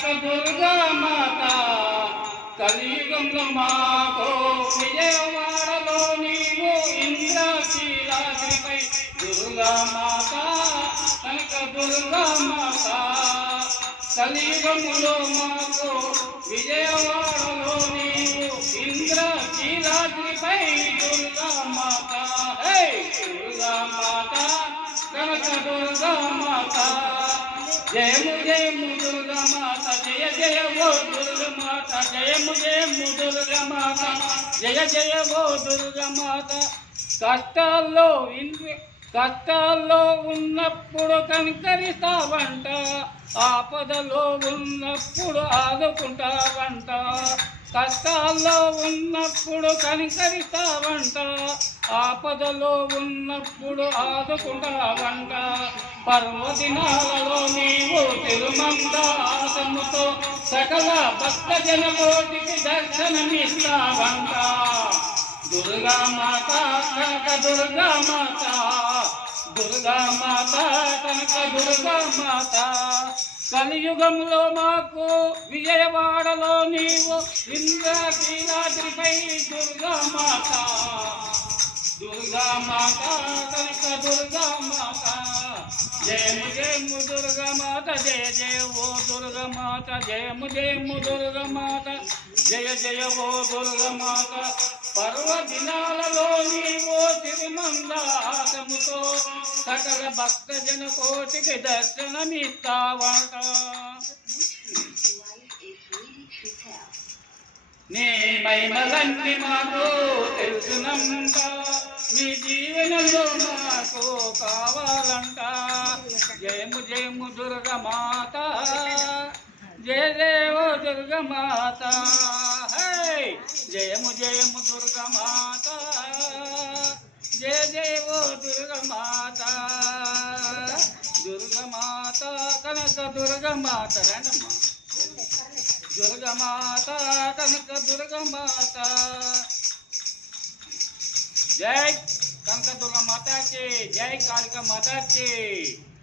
కనక దుర్గా మాత కలియుగంలో మాకు విజయవాడలో నీవు ఇంద్రకీలాద్రిపై దుర్గా మాత కనక దుర్గా మాత కలియుగములో మాకు విజయవాడలో నీవు ఇంద్రకీలాద్రిపై దుర్గా మాత హే దుర్గా మాత కనక దుర్గా మాత జయము జయము దుర్గా మాత జయ జయ ఓ దుర్గా మాత జయము జయము దుర్గా మాత జయ జయ ఓ దుర్గా మాత కష్టాల్లో ఉన్నప్పుడు కనికరిస్తావంట ఆపదలో ఉన్నప్పుడు ఆదుకుంటావంట కష్టాల్లో ఉన్నప్పుడు కనికరిస్తావంట ఆపదలో ఉన్నప్పుడు ఆదుకుంటావంట పర్వదినాలలో నీవు తిరుమందాసముతో సకల భక్తజన కోటికి దర్శనమిస్తావంట దుర్గా మాత కనక దుర్గా మాత దుర్గా మాత కనక దుర్గా మాత కలియుగంలో మాకు విజయవాడలో నీవు ఇంద్రకీలాద్రిపై దుర్గా మాత దుర్గా మాత కనక దుర్గా మాత జయము జయము దుర్గా మాత జయ జయ ఓ దుర్గా మాత జయము జయము దుర్గా మాత జయ జయ ఓ దుర్గా మాత పర్వదినాలలో నీవు తిరుమందాసముతో సకల భక్తజన కోటికి దర్శనమిస్తావట నీ మహిమలన్నీ మాకు తెలుసునంట నీ జీవనంలో మాకు కావాలంట జయము జయము దుర్గా మాత జయ జయ ఓ దుర్గా మాత హై జయము జయము దుర్గా మాత జయ జయ ఓ దుర్గా మాత దుర్గా మాత కనక దుర్గా మాత రండమ్మ దుర్గా మాత కనక దుర్గా మాత జై కనక దుర్గా మాతాకి జై కాళికా మాతాకి